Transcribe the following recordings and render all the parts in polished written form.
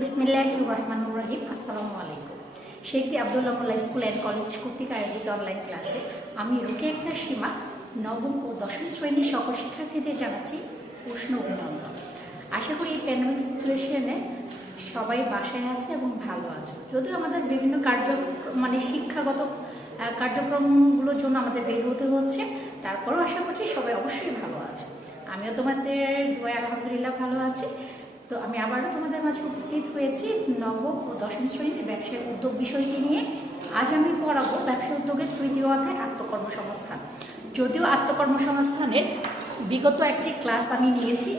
বিসমিল্লাহির রহমানির রহিম। আসসালামু আলাইকুম। শেখ আব্দুল্লাহ মোল্লা স্কুল অ্যান্ড কলেজ কর্তৃক আয়োজিত অনলাইন ক্লাসে আমি রুকিয়া আক্তার সীমা নবম ও দশম শ্রেণীর সকল শিক্ষার্থীদের জানাচ্ছি উষ্ণ অভিনন্দন। আশা করি এই প্যান্ডেমিক সিচুয়েশনে সবাই বাসায় আছে এবং ভালো আছে। যদিও আমাদের বিভিন্ন শিক্ষাগত কার্যক্রমগুলোর জন্য আমাদের বের হতে হচ্ছে, তারপরেও আশা করছি সবাই অবশ্যই ভালো আছে। আমিও তোমাদের দোয়া আলহামদুলিল্লাহ ভালো আছি। তো আমি আবারও তোমাদের মাঝে উপস্থিত হয়েছি নবম ও দশম শ্রেণীর ব্যবসায় উদ্যোগ বিষয়টি নিয়ে। আজ আমি পড়াবো ব্যবসা উদ্যোগের তৃতীয় অধ্যায় আত্মকর্মসংস্থান। যদিও আত্মকর্মসংস্থানের বিগত একটি ক্লাস আমি নিয়েছি,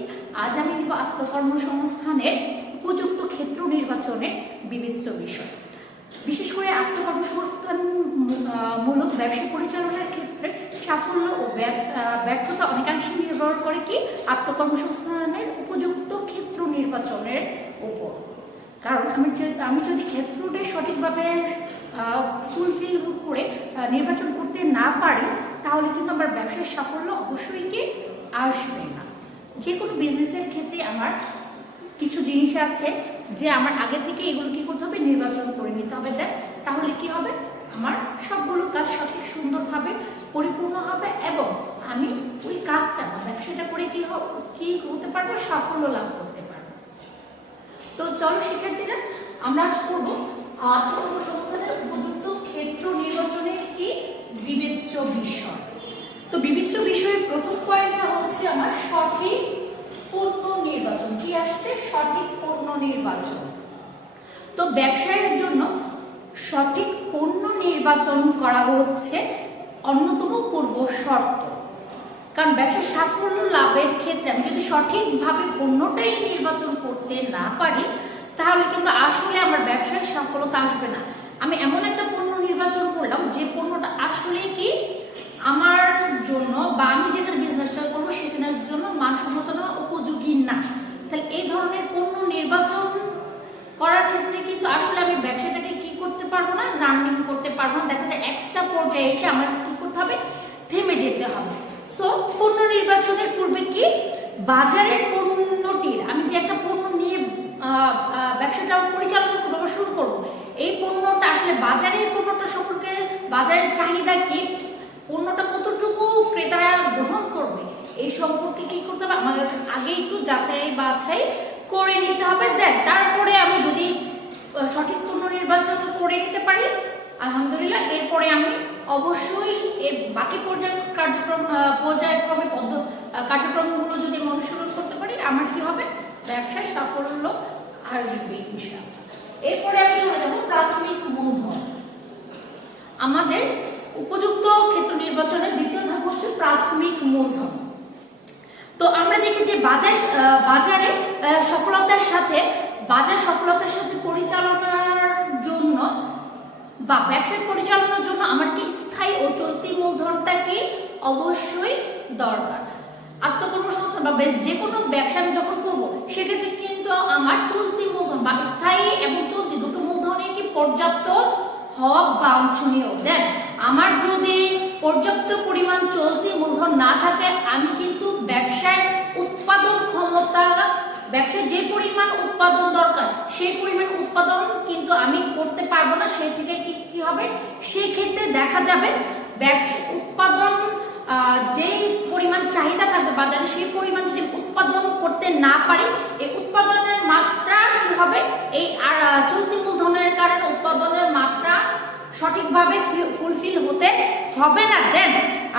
আজ আমি নিব আত্মকর্মসংস্থানের উপযুক্ত ক্ষেত্র নির্বাচনের বিবেচ্য বিষয়। বিশেষ করে আত্মকর্মসংস্থান মূলক ব্যবসা পরিচালনার ক্ষেত্রে সাফল্য ও ব্যর্থতা অনেকাংশে নির্ভর করে কি আত্মকর্মসংস্থানের উপযুক্ত ক্ষেত্র নির্বাচনের উপর। কারণ আমি যদি ক্ষেত্রটা সঠিকভাবে ফুলফিল করে নির্বাচন করতে না পারি, তাহলে কিন্তু আমার ব্যবসার সাফল্য অবশ্যই কি আসবে না। যে কোনো বিজনেসের ক্ষেত্রে আমার কিছু জিনিস আছে যে আমার আগে থেকে এগুলো কি করতে হবে, নির্বাচন করে নিতে হবে। তাহলে কি হবে, আমার সবগুলো কাজ সঠিক সুন্দরভাবে পরিপূর্ণ হবে এবং আমি ওই কাজটা বা ব্যবসাটা করে কি হতে পারবো, সাফল্য লাভ করতে পারবো। তো চলো শিক্ষার্থীরা, আমরা আজ করবো আত্মকর্মসংস্থানের উপযুক্ত ক্ষেত্র নির্বাচনের কি বিবেচ্য বিষয়। তো বিবেচ্য বিষয়ের প্রথম পয়েন্টটা হচ্ছে আমার সঠিক পণ্য নির্বাচন। কি আসছে, সঠিক পণ্য নির্বাচন। তো ব্যবসায়ের জন্য সঠিক পণ্য নির্বাচন করা হচ্ছে অন্যতম পূর্ব শর্ত। কারণ ব্যবসার সাফল্য লাভের ক্ষেত্রে আমি যদি সঠিকভাবে পণ্যটাই নির্বাচন করতে না পারি, তাহলে কিন্তু আসলে আমার ব্যবসায় সফলতা আসবে না। আমি এমন একটা পণ্য নির্বাচন করলাম যে পণ্যটা আসলে কি আমার জন্য বা আমি যেখানে বিজনেসটা করবো সেখানের জন্য মানসম্মত না, উপযোগী না, তাহলে এই ধরনের পণ্য নির্বাচন করার ক্ষেত্রে কিন্তু আসলে আমি ব্যবসাটাকে কি করতে পারবো না, রানিং করতে পারবো না। দেখা যায় একটা পর্যায়ে এসে আমার কি করতে হবে, থেমে যেতে হবে। সো পণ্য নির্বাচনের পূর্বে কি বাজারের পণ্যটির, আমি যে একটা পণ্য নিয়ে ব্যবসাটা পরিচালনা করবো বা শুরু করবো, এই পণ্যটা আসলে বাজারের পণ্যটা সম্পর্কে বাজারের চাহিদা কি, পণ্যটা কতটুকু ক্রেতারা গ্রহণ করবে, এই সম্পর্কে কি করতে হবে, আমার আগে একটু যাচাই বাছাই করে নিতে হবে। তারপরে আমি যদি সঠিক পণ্য নির্বাচন করে নিতে পারি আলহামদুলিল্লাহ, এরপরে আমি অবশ্যই এর বাকি পর্যায়ক্রমে কার্যক্রমগুলো যদি আমি অনুসরণ করতে পারি, আমার কি হবে, ব্যবসায় সাফল্য আসবে ইনশাআল্লাহ। এরপরে আমি চলে যাব প্রাথমিক মূলধন। আমাদের উপযুক্ত ক্ষেত্র নির্বাচনের দ্বিতীয় ধাপ হচ্ছে প্রাথমিক মূলধন। তো আমরা দেখি যে বাজারে সফলতার সাথে পরিচালনার জন্য বা ব্যবসায় পরিচালনার জন্য আমার কি স্থায়ী ও চলতি মূলধনটা কি অবশ্যই দরকার। আত্মকর্মসংস্থান বা যে কোনো ব্যবসা আমি যখন করবো, সেক্ষেত্রে কিন্তু আমার চলতি মূলধন বা স্থায়ী এবং চলতি দুটো মূলধনে কি পর্যাপ্ত হওয়া বাঞ্ছনীয়। আমার যদি পর্যাপ্ত পরিমাণ চলতি মূলধন না থাকে, আমি কিন্তু ব্যবসায় উৎপাদন ক্ষমতা, ব্যবসায় যে পরিমাণ উৎপাদন দরকার সেই পরিমাণ উৎপাদন কিন্তু আমি করতে পারবো না। সেই থেকে কি হবে, সেই ক্ষেত্রে দেখা যাবে ব্যবসা উৎপাদন যেই পরিমাণ চাহিদা থাকবে বাজারে, সেই পরিমাণ যদি উৎপাদন করতে না পারি, এই উৎপাদনের মাত্রা কি হবে, এই চলতি মূলধনের কারণে উৎপাদনের মাত্রা সঠিকভাবে ফুলফিল হতে হবে না।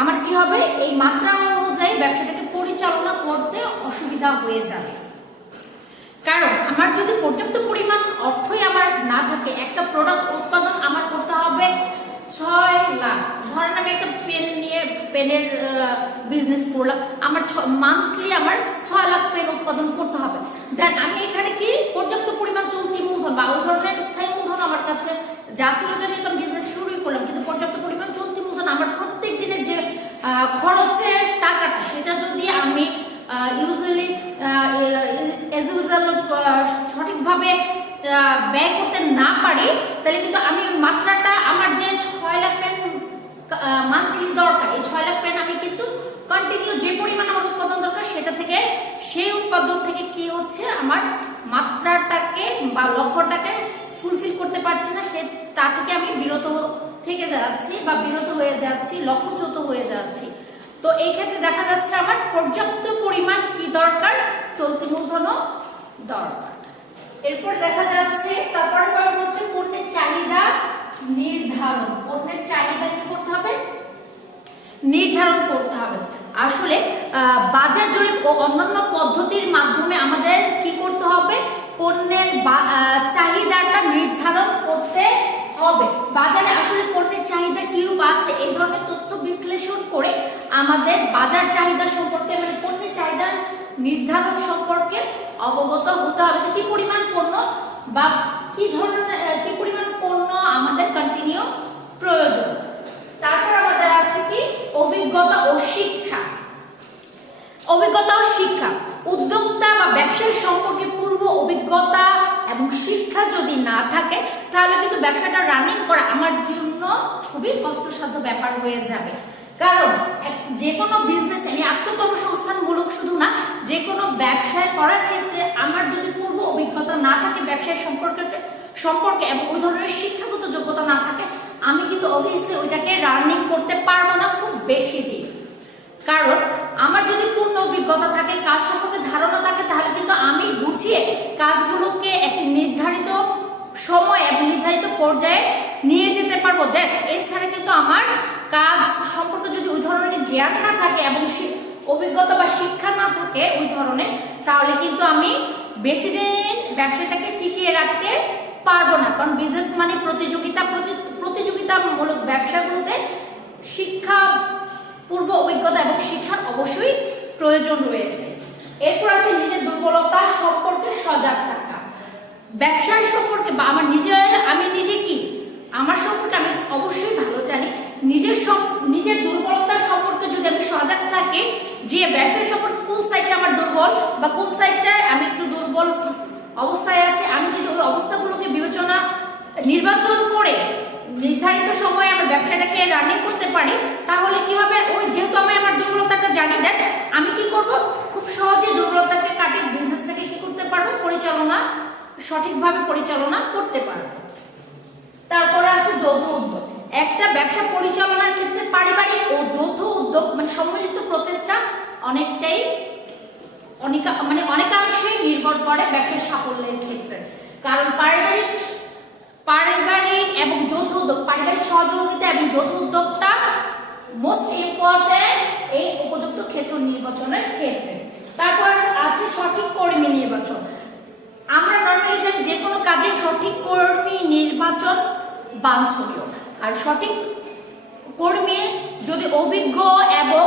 আমার কি হবে, এই মাত্রা অনুযায়ী ব্যবসাটাকে পরিচালনা করতে অসুবিধা হয়ে যাবে। কারণ আমার যদি পর্যাপ্ত পরিমাণ অর্থই আমার না থাকে, একটা প্রোডাক্ট উৎপাদন আমার করতে হবে 6 লাখ, ধরেন আমি একটা পেনের বিজনেস করলাম, আমার মান্থলি আমার 6 লাখ পেন উৎপাদন করতে হবে। আমি এখানে কি পর্যাপ্ত পরিমাণ চলতি মূলধন বা ওই ধরনের স্থায়ী মূলধন আমার কাছে যা ছিল, ওটা নিয়ে তো আমি বিজনেস শুরুই করলাম, কিন্তু পর্যাপ্ত পরিমাণ চলতি মূলধন আমার প্রত্যেক দিনের যে খরচের টাকাটা, সেটা যদি আমি সঠিকভাবে ব্যয় করতে না পারি, তাহলে কিন্তু আমি ওই মাত্রাটা, আমার যে 6 লাখ পেন মান্থলি দরকার, এই 6 লাখ পেন আমি কিন্তু কন্টিনিউ যে পরিমাণ আমার উৎপাদন দরকার সেটা থেকে, সেই উৎপাদন থেকে কি হচ্ছে, আমার মাত্রাটাকে বা লক্ষ্যটাকে ফুলফিল করতে পারছি না, তা থেকে আমি বিরত হয়ে যাচ্ছি, লক্ষ্যচ্যুত হয়ে যাচ্ছি। তো এই ক্ষেত্রে দেখা যাচ্ছে আমার পর্যাপ্ত পরিমাণ কি দরকার, চলতি মূলধন দরকার। এরপরে দেখা যাচ্ছে তারপরে পয়েন্ট হচ্ছে পণ্যের চাহিদা নির্ধারণ। পণ্যের চাহিদা কি করতে হবে? নির্ধারণ করতে হবে। আসলে বাজার জরিপ ও অন্যান্য পদ্ধতির মাধ্যমে আমাদের কি করতে হবে? পণ্যের চাহিদাটা নির্ধারণ করতে হবে। বাজারে আসলে পণ্যের চাহিদা কিরূপ আছে এই ধরনের তথ্য বিশ্লেষণ করে আমাদের বাজার চাহিদা সম্পর্কে, মানে পণ্যের চাহিদা নির্ধারণ সম্পর্কে অবগত হতে হবে যে কি পরিমাণ পণ্য বা কি পরিমাণ পণ্য আমাদের কন্টিনিউ প্রয়োজন। তারপর আমাদের আছে কি অভিজ্ঞতা ও শিক্ষা। অভিজ্ঞতা ও শিক্ষা, উদ্যোক্তা বা ব্যবসায়ী সম্পর্কে পূর্ব অভিজ্ঞতা এবং শিক্ষা যদি না থাকে তাহলে কিন্তু ব্যবসাটা রানিং করা আমার জন্য খুবই কষ্টসাধ্য ব্যাপার হয়ে যাবে। কারণ যে কোনো বিজনেস, আমি আত্মকর্মসংস্থানমূলক শুধু না, যে কোনো ব্যবসায় করার ক্ষেত্রে আমার যদি পূর্ব অভিজ্ঞতা না থাকে ব্যবসায় সম্পর্কে এবং ওই ধরনের শিক্ষাগত যোগ্যতা না থাকে, আমি কিন্তু অবভিয়াসলি ওইটাকে রানিং করতে পারবো না খুব বেশি দিন। কারণ আমার যদি পূর্ণ অভিজ্ঞতা থাকে, কাজ সম্পর্কে ধারণা থাকে, তাহলে কিন্তু আমি বুঝিয়ে কাজগুলোকে একটি নির্ধারিত সময় এবং নির্ধারিত পর্যায়ে নিয়ে যেতে পারবো। দেখ, এছাড়া কিন্তু আমার কাজ সম্পর্কে যদি ওই ধরনের জ্ঞান না থাকে এবং অভিজ্ঞতা বা শিক্ষা না থাকে ওই ধরনের, তাহলে কিন্তু আমি বেশি দিন ব্যবসাটাকে টিকিয়ে রাখতে পারবো না। কারণ বিজনেস মানে প্রতিযোগিতামূলক ব্যবসাগুলোতে শিক্ষা, পূর্ব অভিজ্ঞতা এবং শিক্ষার অবশ্যই প্রয়োজন রয়েছে। এরপর আছে নিজের দুর্বলতা সম্পর্কে সজাগ থাকা। ব্যবসার সম্পর্কে বা আমি নিজে কি, আমার সম্পর্কে আমি অবশ্যই ভালো জানি। নিজের দুর্বলতা সম্পর্কে যদি আমি সজাগ থাকি যে ব্যবসার সম্পর্কে কোন সাইডটা আমার দুর্বল বা কোন সাইডটায় আমি একটু দুর্বল অবস্থায় আছে, আমি যদি ওই অবস্থাগুলোকে নির্বাচন করে নির্ধারিত সময়ে আমার ব্যবসাটাকে রানিং করতে পারি, তাহলে কি হবে? ওই যেহেতু আমি আমার দুর্বলতাটা জানি, দেখ আমি কি করব, খুব সহজে দুর্বলতাকে কাটিয়ে বিজনেসটাকে কি করতে পারবো, সঠিকভাবে পরিচালনা করতে পারবো। তারপরে আছে যৌথ উদ্যোগ। একটা ব্যবসা পরিচালনার ক্ষেত্রে পারিবারিক ও যৌথ উদ্যোগ মানে সম্মিলিত প্রচেষ্টা অনেকাংশেই নির্ভর করে ব্যবসার সাফল্যের ক্ষেত্রে। কারণ পারিবারিক এবং যৌথ উদ্যোগ, পারিবারিক সহযোগিতা এবং যৌথ উদ্যোগটা মোস্ট ইম্পর্টেন্ট এই উপযুক্ত ক্ষেত্র নির্বাচনের ক্ষেত্রে। তারপর আছে সঠিক কর্মী নির্বাচন। আমরা নর্মালি জানি যে কোনো কাজে সঠিক কর্মী নির্বাচন বাঞ্ছনীয়। আর সঠিক কর্মী যদি অভিজ্ঞ এবং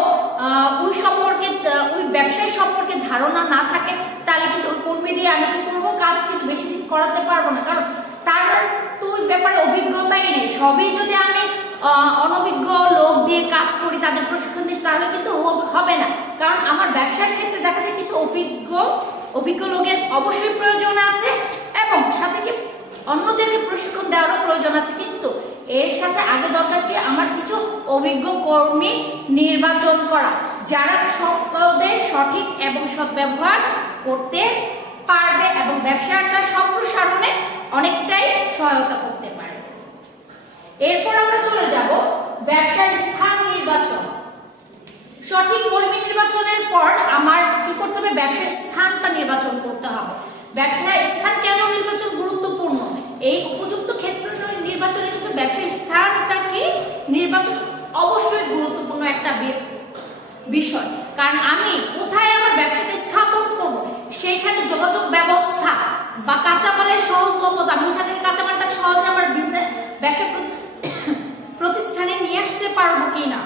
ওই ব্যবসায়ী সম্পর্কে ধারণা না থাকে, তাহলে কিন্তু ওই কর্মী দিয়ে আমি কি করবো, কাজ কিন্তু বেশি দিন করাতে পারবো না। কারণ তার তো ওই ব্যাপারে অভিজ্ঞতাই নেই। সবই যদি আমি অনভিজ্ঞ লোক দিয়ে কাজ করি, তাদের প্রশিক্ষণ দিই, তাহলে কিন্তু হবে না। কারণ আমার ব্যবসার ক্ষেত্রে দেখা যায় কিছু অভিজ্ঞ লোকের অবশ্যই প্রয়োজন আছে এবং সাথে কি অন্যদেরকে প্রশিক্ষণ দেওয়ারও প্রয়োজন আছে। কিন্তু এর সাথে আগে দরকার কি, আমার কিছু অভিজ্ঞ কর্মী নির্বাচন করা, যারা সম্পদের সঠিক এবং সদ্ব্যবহার করতে পারবে এবং ব্যবসাটা সম্প্রসারণে অনেকটাই সহায়তা করতে পারে। এরপর আমরা চলে যাব ব্যবসার স্থান নির্বাচন। সঠিক কর্মী নির্বাচনের পর আমার কি করতে হবে, ব্যবসার স্থানটা নির্বাচন করতে হবে। ব্যবসার স্থান কেন নির্বাচন গুরুত্বপূর্ণ? এই উপযুক্ত ক্ষেত্র নির্বাচনে কিন্তু ব্যবসার স্থানটা কি নির্বাচন অবশ্যই গুরুত্বপূর্ণ একটা বিষয়। কারণ আমি কোথায় আমার ব্যবসাটা স্থাপন করব, সেইখানে যোগাযোগ ব্যবস্থা বা কাঁচামালের সহজলভ্যতা, আমি ওখান থেকে কাঁচামালটা সহজে আমার ব্যবসা প্রতিষ্ঠানে নিয়ে আসতে পারবো কিনা,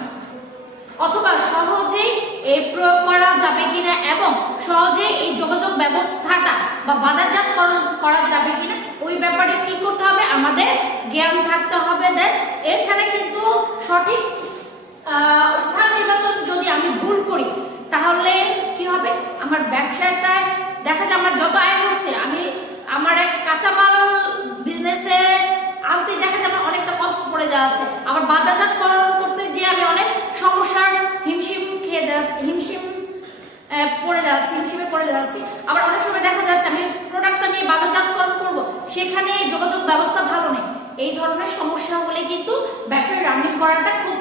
অথবা সহজেই এই প্রয়োগ করা যাবে কিনা এবং সহজে এই যোগাযোগ ব্যবস্থাটা বা বাজারজাতকরণ করা যাবে কিনা, ওই ব্যাপারে কি করতে হবে, আমাদের জ্ঞান থাকতে হবে। এছাড়া কিন্তু সঠিক স্থান নির্বাচন যদি আমি ভুল করি, তাহলে কি হবে, আমার ব্যবসাটায় দেখা যায় আমার যত আয় হচ্ছে, আমার এক কাঁচামাল বিজনেসে আনতে দেখা যায় আমার অনেকটা কষ্ট পড়ে যাচ্ছে। আবার বাজারজাতকরণ করতে গিয়ে আমি অনেক সমস্যার হিমশিমে পড়ে যাচ্ছি। আবার অনেক সময় দেখা যাচ্ছে আমি প্রোডাক্টটা নিয়ে বাজারজাতকরণ করব, সেখানে করাটা খুব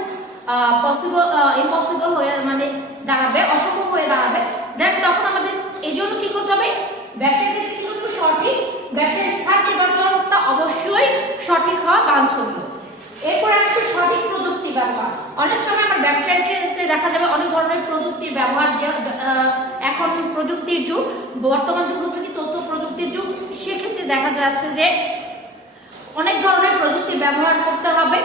ইম্পসিবল হয়ে মানে দাঁড়াবে, অসম্ভব হয়ে দাঁড়াবে। দেন তখন আমাদের এই জন্য কি করতে হবে, ব্যবসার ক্ষেত্রে কি করতে হবে, সঠিক ব্যবসার স্থান নির্বাচনটা অবশ্যই সঠিক হওয়া বাঞ্ছনীয়। এরপর আসছে সঠিক প্রযুক্তি ব্যবহার। অনেক সময় আমার ব্যবসার ক্ষেত্রে দেখা যাবে অনেক ধরনের প্রযুক্তির ব্যবহার, এখন প্রযুক্তির যুগ, বর্তমান যুগ হচ্ছে কি তথ্য প্রযুক্তির যুগ, সেক্ষেত্রে দেখা যাচ্ছে যে অনেক ধরনের প্রযুক্তি ব্যবহার করতে হবে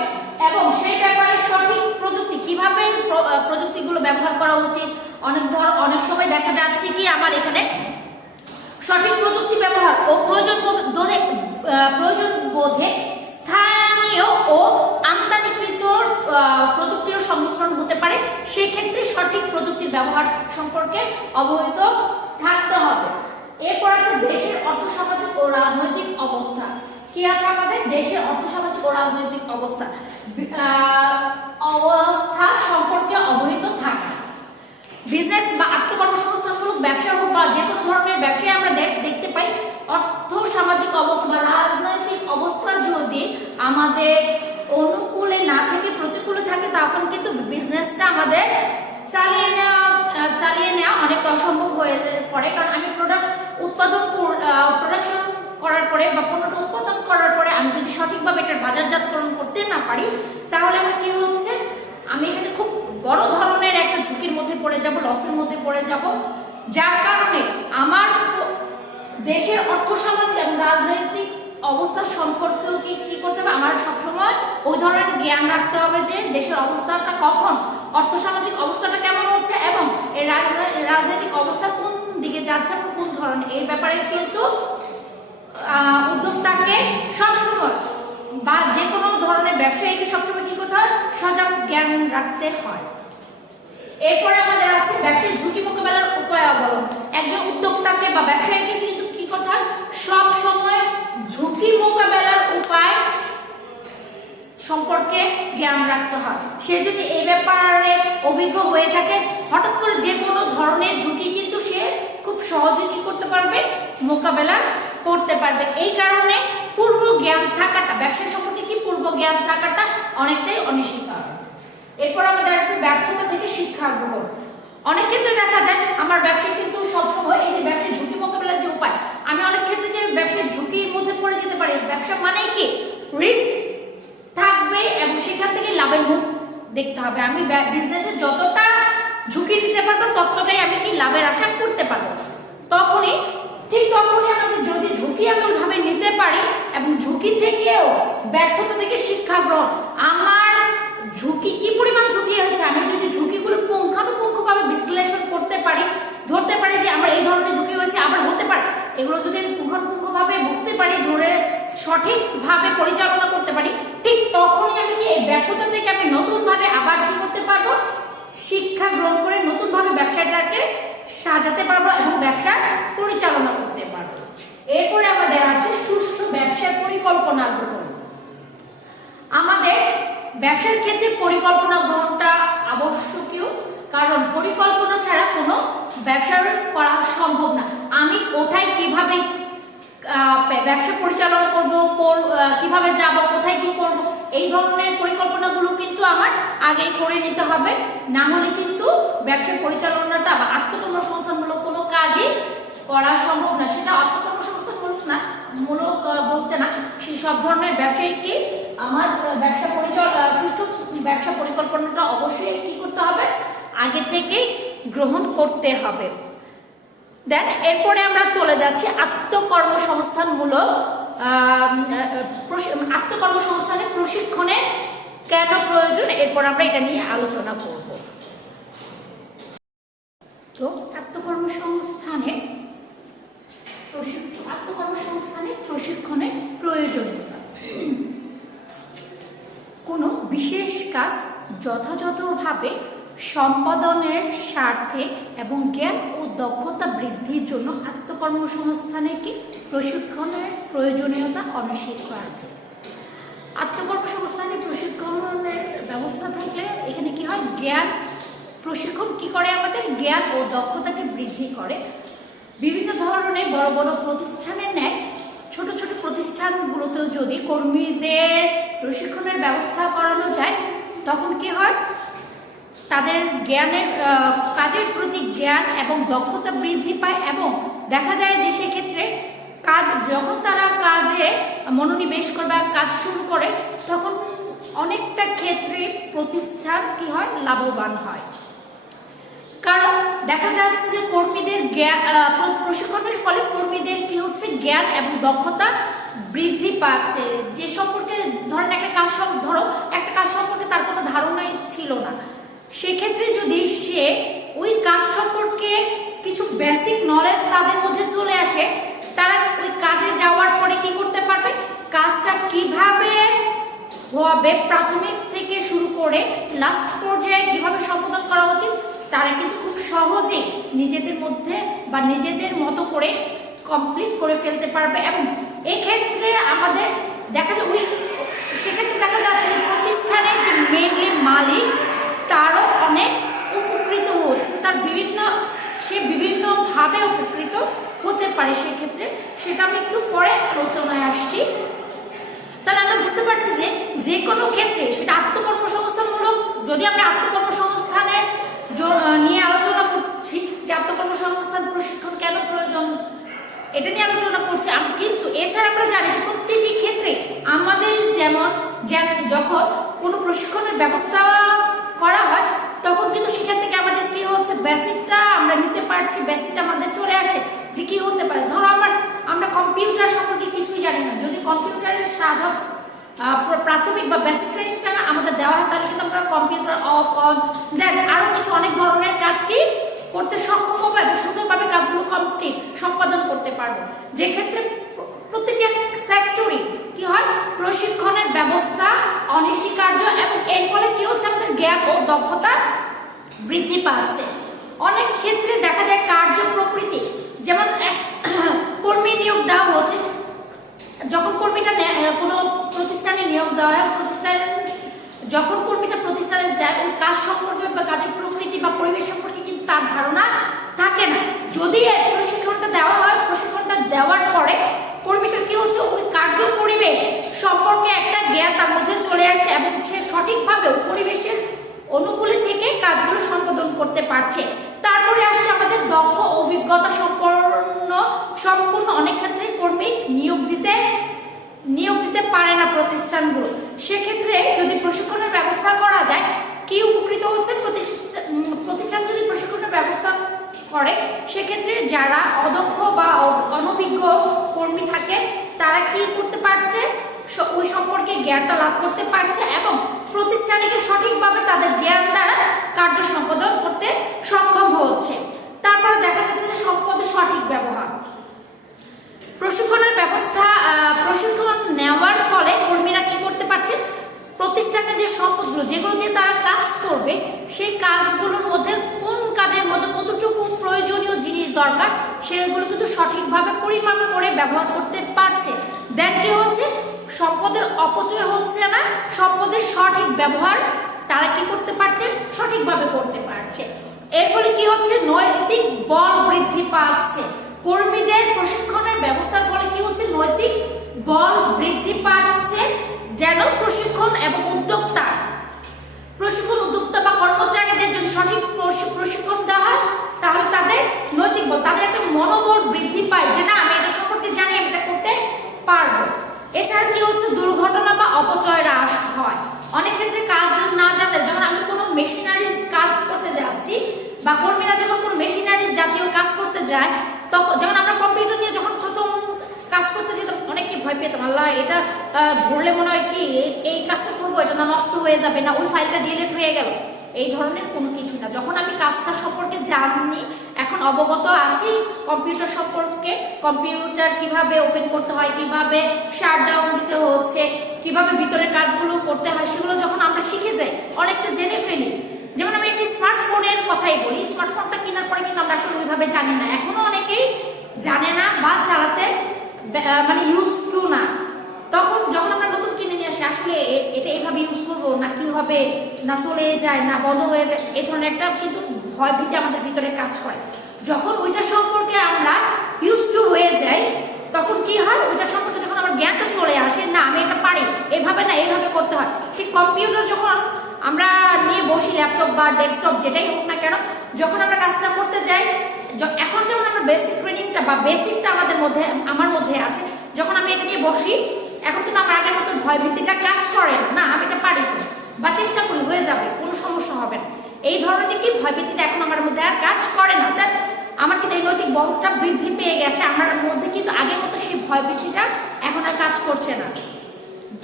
এবং সেই ব্যাপারে সঠিক প্রযুক্তি কিভাবে প্রযুক্তিগুলো ব্যবহার করা উচিত। অনেক সময় দেখা যাচ্ছে কি আমার এখানে সঠিক প্রযুক্তি ব্যবহার ও প্রয়োজন বোধে স্থানীয় ও আমদানিকৃত প্রযুক্তির সংমিশ্রণ হতে পারে। সেক্ষেত্রে সঠিক প্রযুক্তির ব্যবহার সম্পর্কে অবহিত থাকতে হবে। এরপর আছে দেশের অর্থসামাজিক ও রাজনৈতিক অবস্থা। কি আছে আমাদের দেশের অর্থসামাজিক ও রাজনৈতিক অবস্থা সম্পর্কে অবহিত থাকা। বিজনেস বা আত্মকর্মসংস্থানমূলক ব্যবসা হোক বা যে কোনো ধরনের ব্যবসায় আমরা দেখতে পাই অর্থ সামাজিক অবস্থা বা রাজনৈতিক অবস্থা যদি আমাদের অনুকূলে না থেকে প্রতিকূলে থাকে তখন কিন্তু বিজনেসটা আমাদের চালিয়ে নেওয়া অনেক অসম্ভব হয়ে পড়ে। কারণ আমি প্রোডাকশন করার পরে বা পণ্যটা উৎপাদন করার পরে আমি যদি সঠিকভাবে এটার বাজারজাতকরণ করতে না পারি তাহলে আমার কি হচ্ছে, আমি এখানে খুব বড় ধরনের একটা ঝুঁকির মধ্যে পড়ে যাব, লসের মধ্যে পড়ে যাব। যার কারণে আমার দেশের অর্থসামাজিক এবং রাজনৈতিক অবস্থা সম্পর্কেও কি করতে হবে, আমার সবসময় ওই ধরনের জ্ঞান রাখতে হবে যে দেশের অবস্থাটা কখন, অর্থসামাজিক অবস্থাটা কেমন হচ্ছে এবং এই রাজনৈতিক অবস্থা কোন দিকে যাচ্ছে, কোন ধরনের, এই ব্যাপারে কিন্তু উদ্যোক্তাকে সবসময় বা যে কোনো ধরনের ব্যবসায়ীকে সবসময় কি করতে হয়, সজাগ জ্ঞান রাখতে হয়। এরপরে আমাদের আছে ব্যবসায়িক ঝুঁকি মোকাবেলার উপায় অবলম্বন। একজন উদ্যোক্তাকে বা ব্যবসায়ীকে কিন্তু কি করতে হয়, সব সময় ঝুঁকি মোকাবেলার উপায় সম্পর্কে জ্ঞান রাখতে হয়। সে যদি এই ব্যাপারে অভিজ্ঞ হয়ে থাকে হঠাৎ করে যে কোনো ধরনের ঝুঁকি কিন্তু সে খুব সহজে কি করতে পারবে, মোকাবেলা করতে পারবে। এই কারণে পূর্ব জ্ঞান থাকাটা, ব্যবসা সম্পর্কে কি পূর্ব জ্ঞান থাকাটা অনেকটাই অনিশ্চিত। এরপর আমাদের আসবে ব্যর্থতা থেকে শিক্ষা গ্রহণ। অনেক ক্ষেত্রে দেখা যায় আমার ব্যবসায় কিন্তু সবসময় এই যে ব্যবসায় ঝুঁকি মোকাবেলার যে উপায়, আমি অনেক ক্ষেত্রে যে ব্যবসায় ঝুঁকির মধ্যে পড়ে যেতে পারি। ব্যবসা মানে কি রিস্ক থাকবে এবং সেখান থেকে লাভের মুখ দেখতে হবে। আমি বিজনেসে যতটা ঝুঁকি নিতে পারবো ততটাই আমি কি লাভের আশা করতে পারবো। তখনই আমাদের যদি ঝুঁকি আমি ওইভাবে নিতে পারি এবং ঝুঁকি থেকেও ব্যর্থতা থেকে শিক্ষা গ্রহণ, আমার ঝুঁকি কি পরিমাণ ঝুঁকি হচ্ছে, আমি যদি ঝুঁকিগুলো পুঙ্খানুপুঙ্খভাবে বিশ্লেষণ করতে পারি, ধরতে পারি যে আমার এই ধরনের ঝুঁকি হয়েছে, আবার হতে পারে, এগুলো যদি আমি পুঙ্খানুপুঙ্খভাবে বুঝতে পারি, ধরে সঠিকভাবে পরিচালনা করতে পারি, ঠিক তখনই আমি কি এই ব্যর্থতা থেকে আমি নতুনভাবে আবার কি করতে পারবো, শিক্ষা গ্রহণ করে নতুনভাবে ব্যবসাটাকে সাজাতে পারবো এবং ব্যবসা পরিচালনা করতে পারবো। এরপরে আমাদের আছে সুষ্ঠু ব্যবসার পরিকল্পনা গ্রহণ। আমাদের ব্যবসার ক্ষেত্রে পরিকল্পনা গ্রহণটা আবশ্যকীয়, কারণ পরিকল্পনা ছাড়া কোনো ব্যবসা করা সম্ভব না। আমি কোথায় কিভাবে ব্যবসা পরিচালনা করব, কিভাবে যাব, কোথায় কি করব, এই ধরনের পরিকল্পনাগুলো কিন্তু আমার আগেই করে নিতে হবে। না হলে কিন্তু ব্যবসা পরিচালনাটা বা আত্মকর্মসংস্থানমূলক কোনো কাজই করা সম্ভব না। সেটা আত্মকর্মসংস্থানমূলক না মূলক বলতে না, সেই সব ধরনের ব্যবসায়ীকে আমার সুষ্ঠু ব্যবসা পরিকল্পনাটা অবশ্যই কি করতে হবে, আগে থেকেই গ্রহণ করতে হবে। দেন এরপরে আমরা চলে যাচ্ছি আত্মকর্মসংস্থানের প্রশিক্ষণের কেন প্রয়োজন, এরপর আমরা এটা নিয়ে আলোচনা করব। তো আত্মকর্মসংস্থানের প্রশিক্ষণের প্রয়োজনীয়তা। কোনো বিশেষ কাজ যথাযথভাবে সম্পাদনের স্বার্থে এবং জ্ঞান ও দক্ষতা বৃদ্ধির জন্য আত্মকর্মসংস্থানের প্রশিক্ষণের প্রয়োজনীয়তা অনস্বীকার্য। আত্মকর্মসংস্থানের প্রশিক্ষণের ব্যবস্থা থাকলে এখানে কি হয়, জ্ঞান প্রশিক্ষণ কি করে, আমাদের জ্ঞান ও দক্ষতাকে বৃদ্ধি করে। বিভিন্ন ধরনের বড় বড় প্রতিষ্ঠানের ন্যায় ছোট ছোট প্রতিষ্ঠানগুলোতেও যদি কর্মীদের প্রশিক্ষণের ব্যবস্থা করানো যায় তখন কি হয়, তাদের জ্ঞানের কাজের প্রতি জ্ঞান এবং দক্ষতা বৃদ্ধি পায় এবং দেখা যায় যে সেক্ষেত্রে কাজ যখন তারা কাজে মনোনিবেশ করে বা কাজ শুরু করে তখন অনেকটা ক্ষেত্রে প্রতিষ্ঠান কি হয়, লাভবান হয়। কারণ দেখা যাচ্ছে যে কর্মীদের জ্ঞান প্রশিক্ষণের ফলে কর্মীদের কি হচ্ছে, জ্ঞান এবং দক্ষতা বৃদ্ধি পাচ্ছে। যে সম্পর্কে ধরেন একটা কাজ সম্পর্কে তার কোনো ধারণাই ছিল না, সেক্ষেত্রে যদি সে ওই কাজ সম্পর্কে কিছু বেসিক নলেজ তাদের মধ্যে চলে আসে, তারা ওই কাজে যাওয়ার পরে কি করতে পারবে, কাজটা কিভাবে হবে প্রাথমিক থেকে শুরু করে লাস্ট পর্যায়ে কিভাবে সম্পাদন করা উচিত, তারা কিন্তু খুব সহজেই নিজেদের মধ্যে বা নিজেদের মতো করে কমপ্লিট করে ফেলতে পারবে। এবং এক্ষেত্রে আমাদের সেক্ষেত্রে দেখা যাচ্ছে প্রতিষ্ঠানের যে মেইনলি মালিক তারও অনেক উপকৃত হচ্ছে, সে বিভিন্নভাবে উপকৃত হতে পারে। সেক্ষেত্রে সেটা আমি একটু পরে আলোচনায় আসছি। তাহলে আমরা বুঝতে পারছি যে যে কোনো ক্ষেত্রে সেটা আত্মকর্মসংস্থানমূলক, যদি আমরা আত্মকর্মসংস্থানের নিয়ে আলোচনা করছি যে আত্মকর্মসংস্থান প্রশিক্ষণ কেন প্রয়োজন, এটা নিয়ে আলোচনা করছি। কিন্তু এছাড়া আমরা জানি যে প্রত্যেকটি ক্ষেত্রে আমাদের যখন কোনো প্রশিক্ষণের ব্যবস্থা করা হয় তখন কিন্তু সেখান থেকে আমাদের কি হচ্ছে, বেসিকটা আমরা নিতে পারছি, বেসিকটা আমাদের চলে আসে যে কি হতে পারে। ধরো আমরা কম্পিউটার সম্পর্কে কিছুই জানি না, যদি কম্পিউটারের প্রাথমিক বা বেসিক ট্রেনিংটা আমাদের দেওয়া হয় তাহলে কিন্তু আমরা কম্পিউটার অফ অন দেন আরও কিছু অনেক ধরনের কাজ কি করতে সক্ষম হবো এবং সুন্দরভাবে কাজগুলো কমপ্লিট সম্পাদন করতে পারবো। যে ক্ষেত্রে প্রত্যেকটি সেক্টরে কি হয়, প্রশিক্ষণের ব্যবস্থা অনস্বীকার্য এবং এর ফলে কি হচ্ছে, আমাদের জ্ঞান ও দক্ষতা বৃদ্ধি পাচ্ছে। অনেক ক্ষেত্রে দেখা যায় কার্য প্রকৃতি, যেমন কর্মী নিয়োগ দেওয়া হচ্ছে, যখন কর্মীটা কোনো প্রতিষ্ঠানে নিয়োগ দেওয়া হয়, যখন কর্মীটা প্রতিষ্ঠানে যায় ওই কাজ সম্পর্কে বা কাজের প্রকৃতি বা পরিবেশ সম্পর্কে কিন্তু তার ধারণা থাকে না। যদি প্রশিক্ষণটা দেওয়া হয়, প্রশিক্ষণটা দেওয়ার পরে কর্মীটার কি হচ্ছে, ওই কার্য পরিবেশ সম্পর্কে একটা জ্ঞান তার মধ্যে চলে আসছে এবং সে সঠিকভাবে পরিবেশের অনুকূলে থেকে কাজগুলো সম্পাদন করতে পারছে। তারপরে আসছে আমাদের দক্ষ অভিজ্ঞতা সম্পূর্ণ অনেক ক্ষেত্রে কর্মী নিয়োগ দিতে পারে না প্রতিষ্ঠানগুলো। সেক্ষেত্রে যদি প্রশিক্ষণের ব্যবস্থা করা যায়, কি উপকৃত হচ্ছে, প্রতিষ্ঠান যদি প্রশিক্ষণের ব্যবস্থা করে সেক্ষেত্রে যারা অদক্ষ বা অনভিজ্ঞ কর্মী থাকে তারা কি করতে পারছে, ওই সম্পর্কে জ্ঞানটা লাভ করতে পারছে এবং প্রতিষ্ঠানকে সঠিকভাবে তাদের জ্ঞান দ্বারা কার্য সম্পাদন করতে সক্ষম হচ্ছে। তারপরে দেখা যাচ্ছে যে সম্পদের সঠিক ব্যবহার, প্রশিক্ষণ নেওয়ার ফলে কর্মীরা কি করতে পারছে, প্রতিষ্ঠানের যে সম্পদগুলো যেগুলো দিয়ে তারা কাজ করবে সেই কাজগুলোর মধ্যে কোন কাজের মধ্যে কতটুকু প্রয়োজনীয় জিনিস দরকার সেগুলো কিন্তু সঠিকভাবে পরিমাপ করে ব্যবহার করতে পারছে। দেন কি হচ্ছে, সম্পদের অপচয় হচ্ছে না, সম্পদের সঠিক ব্যবহার তারা কি করতে পারছে, সঠিকভাবে করতে পারছে। এর ফলে কি হচ্ছে, নৈতিক বল বৃদ্ধি পাচ্ছে। কর্মীদের প্রশিক্ষণের ব্যবস্থার ফলে কি হচ্ছে, নৈতিক বল বৃদ্ধি পাচ্ছে। যেন প্রশিক্ষণ উদ্যোক্তা বা কর্মচারীদের যদি সঠিক প্রশিক্ষণ দেওয়া হয় তাহলে তাদের নৈতিক বল, তাদের একটা মনোবল বৃদ্ধি পায় যে না আমি এটা সম্পর্কে জানি, আমি এটা করতে পারবো। এছাড়া কি হচ্ছে, দুর্ঘটনা বা অপচয় হ্রাস হয়। অনেক ক্ষেত্রে কাজ না জানলে, যখন আমি কোনো মেশিনারিজ কাজ করতে যাচ্ছি বা কর্মীরা যখন কোনো মেশিনারিজ জাতীয় কাজ করতে যায়, তখন যেমন আমরা কম্পিউটার নিয়ে যখন প্রথম কাজ করতে যেতাম অনেকে ভয় পেতাম, আল্লাহ এটা ধরলে মনে হয় কি এই কাজটা করবো, এটা না নষ্ট হয়ে যাবে, না ওই ফাইলটা ডিলিট হয়ে গেল, এই ধরনের কোনো কিছু না। যখন আমি কাজটা সম্পর্কে জানি, এখন অবগত আছি কম্পিউটার সম্পর্কে, কম্পিউটার কিভাবে ওপেন করতে হয়, কিভাবে শাটডাউন দিতে হচ্ছে, কিভাবে ভিতরের কাজগুলো করতে হয়, সেগুলো যখন আমরা শিখে যাই, অনেকটা জেনে ফেলি। যেমন আমি একটি স্মার্টফোনের কথাই বলি, স্মার্টফোনটা কেনার পরে কিন্তু আমরা আসলে ওইভাবে জানি না, এখনো অনেকেই জানে না বা চালাতে ইউজ টু না। তখন যখন আমরা নতুন কিনে নিয়ে আসি, আসলে এটা এইভাবে ইউজ করবো না, কি হবে, না চলে যায়, না বন্ধ হয়ে যায়, এই ধরনের একটা কিন্তু ভয় ভীতি আমাদের ভিতরে কাজ করে। যখন ওইটা সম্পর্কে আমরা ইউজ টু হয়ে যাই তখন কি হয়, ওইটা সম্পর্কে যখন আমার জ্ঞানটা চলে আসে, না আমি এটা পারি, এভাবে না এইভাবে করতে হয়। ঠিক কম্পিউটার যখন আমরা নিয়ে বসি ল্যাপটপ বা ডেস্কটপ যেটাই হোক না কেন, যখন আমরা কাজটা করতে যাই, এখন যেমন আমরা বেসিক ট্রেনিংটা বা বেসিকটা আমার মধ্যে আছে, যখন আমি এটা নিয়ে বসি এখন কিন্তু আমার আগের মতো ভয় ভীতিটা কাজ করে না, আমি এটা পারি তো বা চেষ্টা করি, হয়ে যাবে, কোনো সমস্যা হবে না, এই ধরনের কি ভয় ভীতিটা এখন আমার মধ্যে আর কাজ করে না। তাই আমার কিন্তু এই নৈতিক বলটা বৃদ্ধি পেয়ে গেছে, আমার মধ্যে কিন্তু আগের মতো সেই ভয় ভীতিটা এখন আর কাজ করছে না,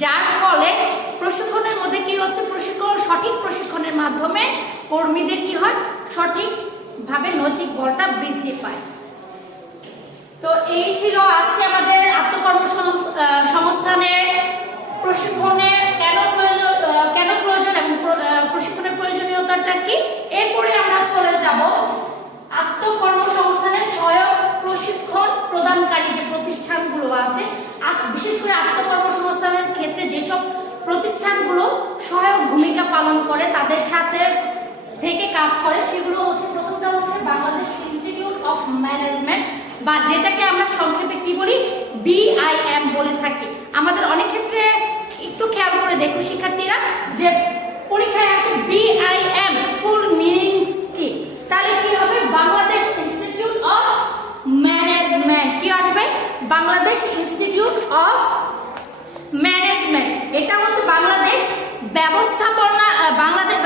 যার ফলে প্রশিক্ষণের মধ্যে কি হচ্ছে, সঠিক প্রশিক্ষণের মাধ্যমে কর্মীদের কি হয়, সঠিকভাবে নৈতিক বলটা বৃদ্ধি পায়। তো এই ছিল আজকে আমাদের আত্মকর্মসংস্থানের প্রশিক্ষণের কেন প্রয়োজন এবং প্রশিক্ষণের প্রয়োজনীয়তাটা কি। এরপরে আমরা চলে যাব আত্মকর্মসংস্থানের সহায়ক প্রশিক্ষণ প্রদানকারী যে প্রতিষ্ঠানগুলো আছে, বিশেষ করে আত্মকর্মসংস্থানের ক্ষেত্রে যেসব প্রতিষ্ঠানগুলো সহায়ক ভূমিকা পালন করে, তাদের সাথে থেকে কাজ করে, সেগুলো হচ্ছে, প্রথমটা হচ্ছে বাংলাদেশ ইনস্টিটিউট অফ ম্যানেজমেন্ট, বা যেটাকে আমরা সংক্ষেপে কি বলি, BIM বলে থাকি। আমাদের অনেক ক্ষেত্রে একটু খেয়াল করে দেখো শিক্ষার্থীরা, যে পরীক্ষায় আসে BIM ফুল মিনিংস কি, তাহলে কি হবে, বাংলাদেশ ইনস্টিটিউট অফ ম্যানেজমেন্ট, কি আসবে, বাংলাদেশ ইনস্টিটিউট অফ ম্যানেজমেন্ট। এটা হচ্ছে বাংলাদেশ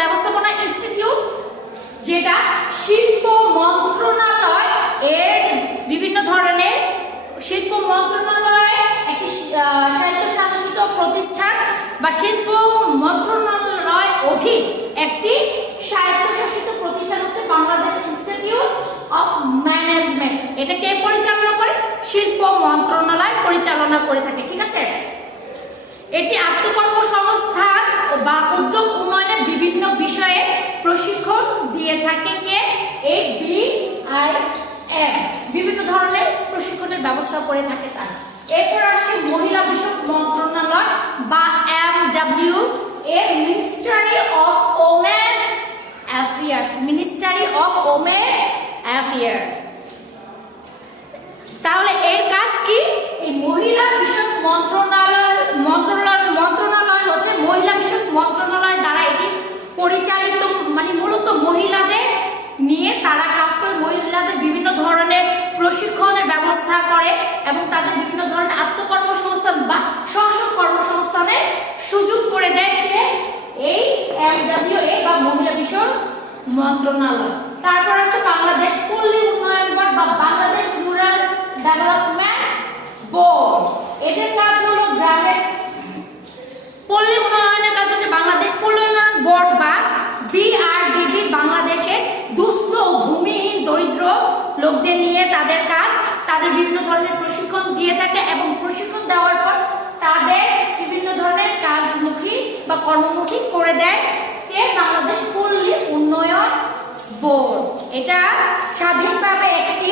ব্যবস্থাপনা ইনস্টিটিউট, যেটা শিল্প মন্ত্রণালয় এর বিভিন্ন ধরনের, শিল্প মন্ত্রণালয় একটি স্বায়ত্তশাসিত প্রতিষ্ঠান বা শিল্প মন্ত্রণালয় অধীন একটি স্বায়ত্তশাসিত প্রতিষ্ঠান হচ্ছে বাংলাদেশ ইনস্টিটিউট অফ ম্যানেজমেন্ট। এটা কে পরিচালনা করে, শিল্প মন্ত্রণালয় পরিচালনা করে থাকে, ঠিক আছে। এটি আত্মকর্মসংস্থান বা উদ্যোগ উন্নয়নের বিভিন্ন বিষয়ে প্রশিক্ষণ দিয়ে থাকে, কে, এই BIM বিভিন্ন ধরনের প্রশিক্ষণের ব্যবস্থা করে থাকে তারা। এরপর আসছে মহিলা বিষয়ক মন্ত্রণালয় বা MWA, ministry of women affairs. তাহলে এর কাজ কি, এই মহিলা বিষয়ক মন্ত্রণালয় হচ্ছে মহিলা বিষয়ক মন্ত্রণালয় দ্বারা এটি পরিচালিত, মানে মূলত মহিলাদের নিয়ে তারা কাজ করে, মহিলাদের বিভিন্ন ধরনের প্রশিক্ষণের ব্যবস্থা করে এবং তাদের বিভিন্ন ধরনের আত্মকর্মসংস্থান বা স্ব কর্মসংস্থানের সুযোগ করে দেয় এই MWA বা মহিলা বিষয়ক মন্ত্রণালয়। তারপর আছে বাংলাদেশ পল্লী উন্নয়ন বোর্ড বা বাংলাদেশ রুরাল ডেভেলপমেন্ট বোর্ড। এদের কাজ হলো গ্রামের পল্লী উন্নয়নের কাজ হচ্ছে বাংলাদেশ পল্লী উন্নয়ন বোর্ড বা BRDB, বাংলাদেশের দুস্থ ও ভূমিহীন দরিদ্র লোকদের নিয়ে তাদের কাজ, তাদের বিভিন্ন ধরনের প্রশিক্ষণ দিয়ে থাকে এবং প্রশিক্ষণ দেওয়ার পর তাদের বিভিন্ন ধরনের কাজমুখী বা কর্মমুখী করে দেয় বাংলাদেশ পল্লী উন্নয়ন বোর্ড। এটা স্বাধীনভাবে একটি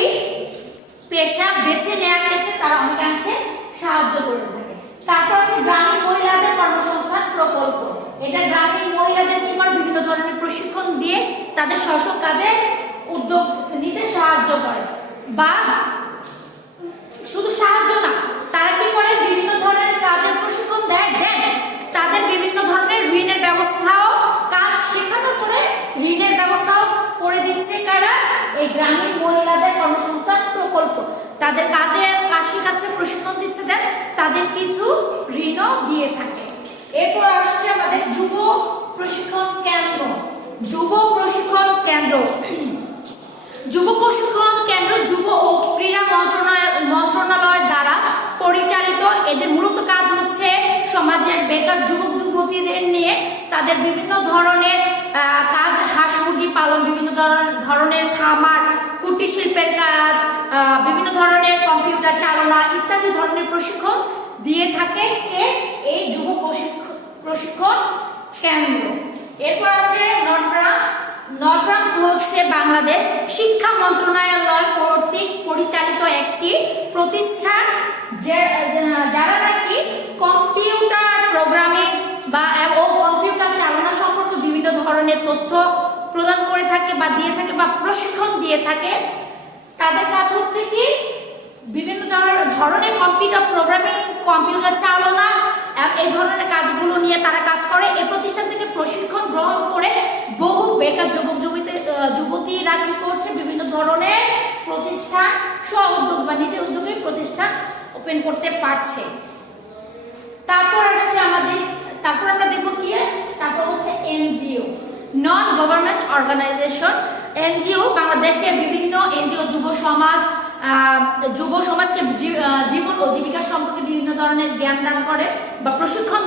পেশা বেছে নেওয়ার ক্ষেত্রে তারা অনেকাংশে সাহায্য করে থাকে। তারপর আছে গ্রামীণ মহিলাদের কর্মসংস্থান প্রকল্প। এটা গ্রামীণ মহিলাদের কি করে, বিভিন্ন ধরনের প্রশিক্ষণ দিয়ে তাদের স্ব কাজে উদ্যোগ নিতে সাহায্য করে, বা শুধু সাহায্য না, তারা কি করে, বিভিন্ন ধরনের কাজের প্রশিক্ষণ দেন, তাদের বিভিন্ন ধরনের ঋণের ব্যবস্থাও, কাজ শেখানোর পরে ঋণের ব্যবস্থাও করে দিচ্ছে কারা, এই গ্রামীণ মহিলাদের কর্মসংস্থান প্রকল্প। তাদের কাজ শেখাচ্ছে, প্রশিক্ষণ দিচ্ছে, দেন তাদের কিছু ঋণও দিয়ে থাকে। এরপর আসছে আমাদের যুব প্রশিক্ষণ কেন্দ্র। যুব প্রশিক্ষণ কেন্দ্র যুব ও ক্রীড়া মন্ত্রণালয় দ্বারা পরিচালিত। এদের মূলত কাজ হচ্ছে সমাজের বেকার যুবক যুবতীদের নিয়ে তাদের বিভিন্ন ধরনের কাজ, হাঁস মুরগি পালন, বিভিন্ন ধরনের খামার, কুটির শিল্পের কাজ, বিভিন্ন ধরনের কম্পিউটার চালনা ইত্যাদি ধরনের প্রশিক্ষণ দিয়ে থাকে এই যুব প্রশিক্ষণ কেন্দ্র। এরপর আছে নটরামস হচ্ছে বাংলাদেশ শিক্ষা মন্ত্রণালয় কর্তৃক পরিচালিত একটি প্রতিষ্ঠান, যারা নাকি কম্পিউটার প্রোগ্রামিং ও কম্পিউটার চালনা সম্পর্কে বিভিন্ন ধরনের তথ্য প্রদান করে থাকে বা দিয়ে থাকে বা প্রশিক্ষণ দিয়ে থাকে। তাদের কাজ হচ্ছে কি, বিভিন্ন ধরনের কম্পিউটার প্রোগ্রামিং, কম্পিউটার চালনা এই ধরনের কাজগুলো নিয়ে তারা কাজ করে। এই প্রতিষ্ঠান থেকে প্রশিক্ষণ গ্রহণ করে বহু বেকার যুবতীরা কি করছে, বিভিন্ন ধরনের প্রতিষ্ঠান স্ব উদ্যোগ বা নিজের উদ্যোগে প্রতিষ্ঠান ওপেন করতে পারছে। তারপর আসছে তারপর আমরা দেখবো কি, তারপর হচ্ছে NGO, non government organisation. NGO বাংলাদেশের বিভিন্ন এনজিও যুব সমাজকে জীবন ও জীবিকা সম্পর্কে বিভিন্ন ধরনের জ্ঞান দান করে বা প্রশিক্ষণ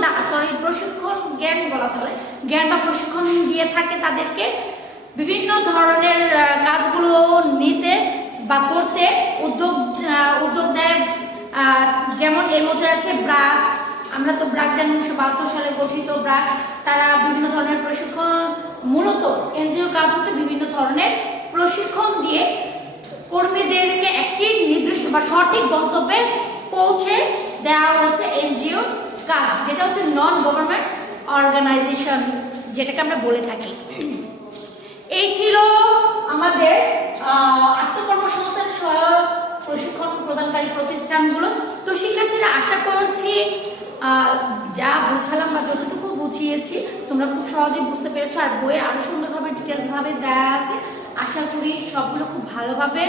জ্ঞান বলা চলে, জ্ঞান বা প্রশিক্ষণ দিয়ে থাকে তাদেরকে বিভিন্ন ধরনের কাজগুলো নিতে বা করতে উদ্যোগ দেয়। যেমন এর মধ্যে আছে ব্রাক, আমরা তো ব্রাক জানি 1972 সালে গঠিত ব্রাক। তারা বিভিন্ন ধরনের প্রশিক্ষণ, মূলত এনজিওর কাজ হচ্ছে বিভিন্ন ধরনের প্রশিক্ষণ দিয়ে কর্মীদেরকে একটি নির্দিষ্ট বা সঠিক গন্তব্যে পৌঁছে দেওয়া হচ্ছে এনজিও কাজ, যেটা হচ্ছে নন গভর্নমেন্ট অর্গানাইজেশন, যেটাকে আমরা বলে থাকি। এই ছিল আমাদের আত্মকর্মসংস্থান সহায়ক প্রশিক্ষণ প্রদানকারী প্রতিষ্ঠানগুলো। তো শিক্ষার্থীরা, আশা করছি যা বোঝালাম বা যতটুকু বুঝিয়েছি তোমরা খুব সহজে বুঝতে পেরেছো, আর বইয়ে আরো সুন্দরভাবে ডিটেলসভাবে দেওয়া আছে। আশা করি সবগুলো খুব ভালোভাবে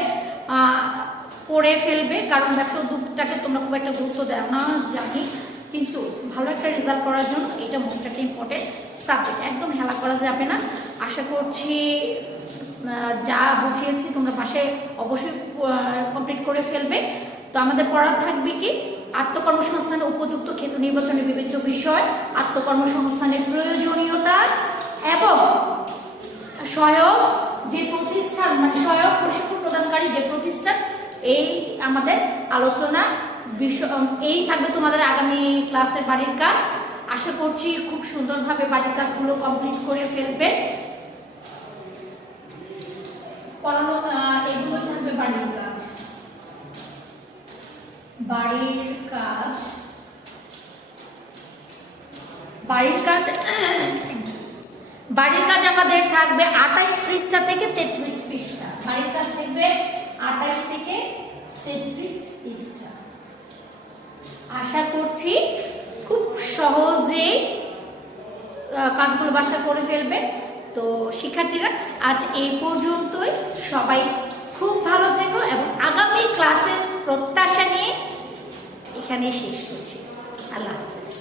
পড়ে ফেলবে, কারণ ব্যবসা উদ্যোগটাকে তোমরা খুব একটা গুরুত্ব দাও না জানি, কিন্তু ভালো একটা রেজাল্ট করার জন্য এটা মোস্ট একটা ইম্পর্টেন্ট সাবজেক্ট, একদম হেলা করা যাবে না। আশা করছি যা বুঝিয়েছি তোমরা পাশে অবশ্যই কমপ্লিট করে ফেলবে। তো আমাদের পড়া থাকবে কি, আত্মকর্মসংস্থানের উপযুক্ত ক্ষেত্র নির্বাচনে বিবেচ্য বিষয়, আত্মকর্মসংস্থানের প্রয়োজনীয়তা এবং সহায়ক যে প্রতিষ্ঠান, মানে সহায়ক প্রশিক্ষণ প্রদানকারী যে প্রতিষ্ঠান, এই আমাদের আলোচনা বিষয়। এই থাকবে তোমাদের আগামী ক্লাসের বাড়ির কাজ। আশা করছি খুব সুন্দরভাবে বাড়ির কাজগুলো কমপ্লিট করে ফেলবে। পড়ানো এগুলোই থাকবে বাড়ির কাজ। বাড়ির কাজ আমাদের থাকবে 28 পৃষ্ঠা থেকে 33 পৃষ্ঠা। বাড়ির কাজ থাকবে 28 থেকে 33 পৃষ্ঠা। আশা করছি খুব সহজেই কাজগুলো বাসা করে ফেলবে। তো শিক্ষার্থীরা, আজ এই পর্যন্তই। সবাই খুব ভালো থেকো এবং আগামী ক্লাসের প্রত্যাশা নিয়ে এখানে শেষ করছি। আল্লাহ হাফেজ।